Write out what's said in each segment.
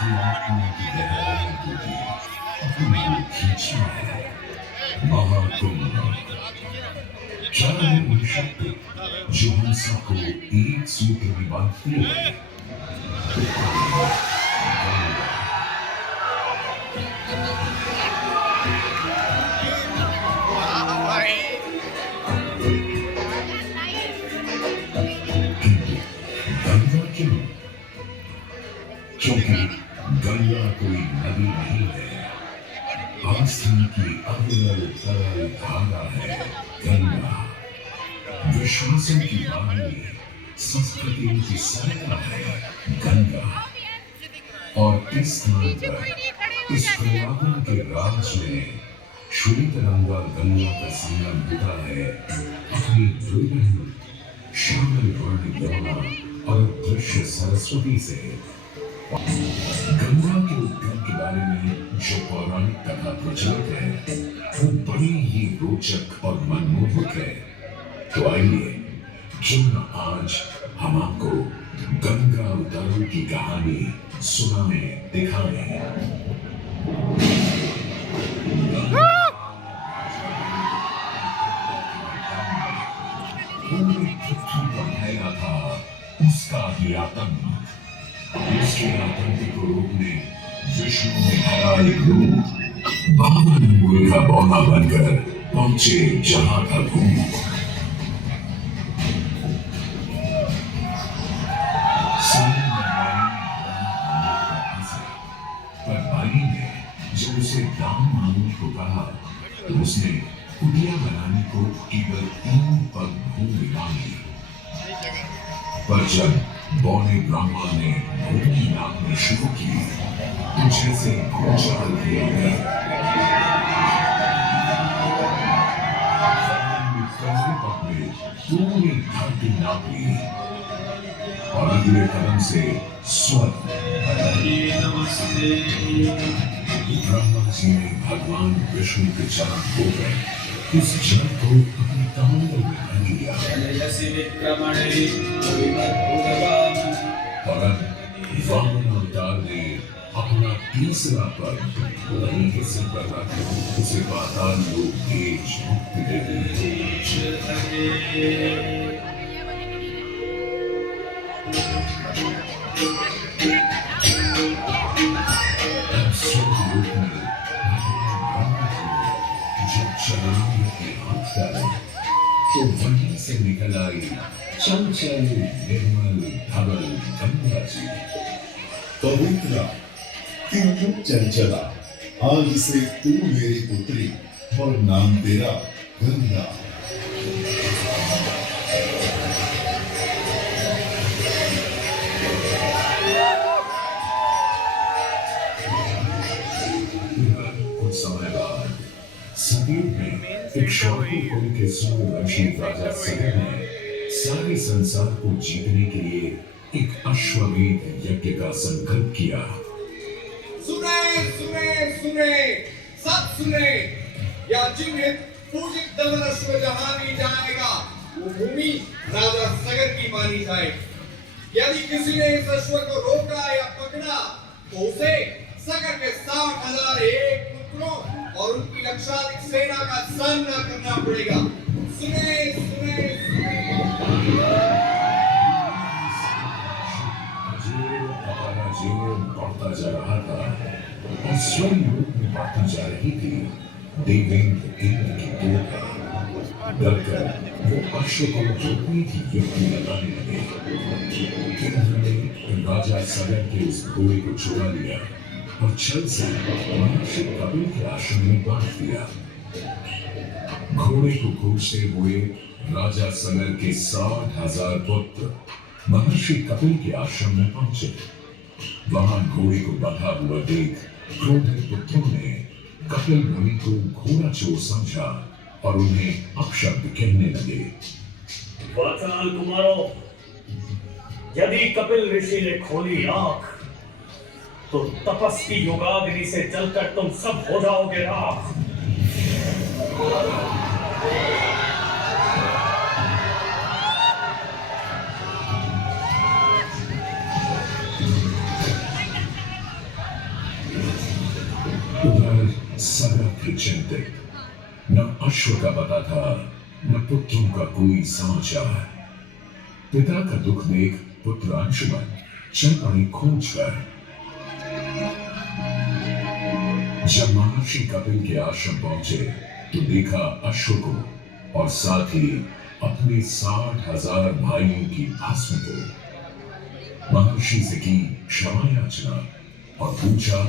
की आत्मा की गहराई को भी अपनी ओर खींचना है। महाकुंभ क्या है वो शक्ति जो हम सबको एक सूत्र में बांधती है? किंतु गंगा क्यों? क्योंकि गंगा कोई नदी नहीं है, आस्था की अविरल तरल धारा है गंगा। विश्वासों की वाणी, संस्कृतियों की सरिता है गंगा। और इस स्थान पर, इस प्रयागों के राज में श्वेत रंगा गंगा का संगम होता है अपनी द्विबहन श्यामल वर्ण यमुना और दृश्य सरस्वती से। गंगा के उद्गम के बारे में जो पौराणिक कथा प्रचलित है वो बड़ी ही रोचक और मनमोहक है। तो आइए क्यों न आज हम आपको गंगा अवतारों की कहानी सुनाएं, दिखाएं। पूरी पृथ्वी पर फैला था उसका ही आतंक। उसके आतंक को रोकने विष्णु ने हरा एक रूप, बावन मूल का बौना बनकर पहुंचे जहां था भूत। पर बाली ने जब उसे दाम मांगने को कहा तो उसने कुटिया बनाने को केवल 3 पग भूमि मांगी। पर जब बौने ब्रह्मा ने भूमि नापनी शुरू की तो जैसे भूचाल दिया गया पूरी धरती नाप ली और अगले कदम से स्वर ब्रह्मा जी ने भगवान विष्णु के चरण होकर उस जल को अपने कमंडल में भर लिया। और अब वामन अवतार ने अपना तीसरा पग वहीं के सिर पर रख उसे पाताल लोक भेज मुक्ति दे दी। तो वहीं से निकल आई चंचल निर्मल धवल गंगा जी। पवित्रा क्यों चंचला, आज से तू मेरी पुत्री और नाम तेरा गंगा। कुछ समय बाद सतीर में इक्ष्वाकु कुल के सूर्यवंशी राजा सगर ने सारे संसार को जीतने के लिए एक अश्वमेध यज्ञ का संकल्प किया। सुने सुने सुने सब सुने, या जिन्हें पूजित दमन अश्व जहां नहीं जाएगा वो भूमि राजा सगर की मानी जाएगी। यदि किसी ने इस अश्व को रोका या पकड़ा तो उसे सगर के 60,000 एक पुत्रों और उनकी लक्षाधिक सेना का सामना करना पड़ेगा। सुने सुने बढ़ता जा रहा था और स्वयं रूप में बढ़ती जा रही थी। देवेंद्र इंद्र की तोड़ डरकर वो अश्व को रोकने की युक्ति लगाने लगे। इंद्र ने राजा सगर के उस घोड़े को छुड़ा लिया और छल से महर्षि कपिल के आश्रम में बांध दिया। घोड़े को खोजते हुए राजा सगर के 60,000 पुत्र महर्षि कपिल के आश्रम में पहुंचे। वहां घोड़े को बंधा हुआ देख क्रोधित पुत्रों ने कपिल मुनि को घोड़ा चोर समझा और उन्हें अपशब्द कहने लगे। वाताल कुमारों, यदि कपिल ऋषि ने खोली आंख तो तपस्वी योगाग्नि से जलकर तुम सब हो जाओगे राख। सगा थे चिंतित। न अश्व का पता था, न पुत्रों का कोई समाचार। पिता का दुख देख पुत्र अंशुमन चल पड़े खोज कर। जब महर्षि कपिल के आश्रम पहुंचे तो देखा अश्व को और साथ ही अपने 60,000 भाइयों की भस्म को। महर्षि से की क्षमा याचना और पूछा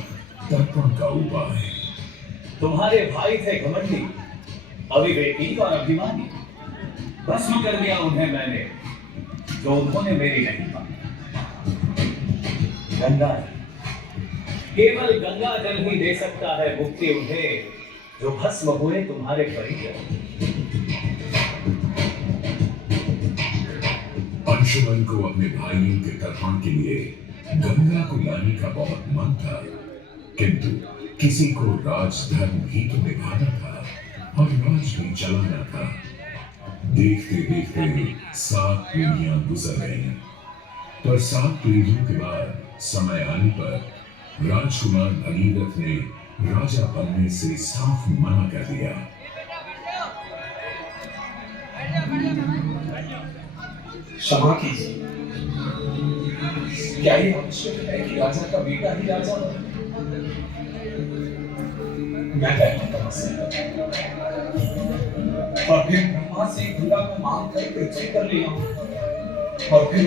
तर्पण का उपाय। तुम्हारे भाई थे घमंडी, अविवेकी और अभिमानी। भस्म कर दिया उन्हें मैंने, जो उन्होंने मेरी नहीं मानी। गंगा, केवल गंगा जल ही दे सकता है मुक्ति उन्हें, जो भस्म हुए तुम्हारे परिजन। अंशुमन को अपने भाइयों के तर्पण के लिए गंगा को लाने का बहुत मन था, किंतु किसी को राजधर्म भी तो निभाना था और राज भी चलाना था। देखते देखते 7 पीढ़ियां गुजर गईं, पर 7 पीढ़ियों के बाद समय आने पर राजकुमार भगीरथ ने राजा बनने से साफ मना कर दिया। क्षमा कीजिए, क्या ये आवश्यक है कि राजा का बेटा ही राजा बने? मैं कहता हूं और फिर ब्रह्मा से गंगा को मांग कर पृथ्वी पर ले आऊं और फिर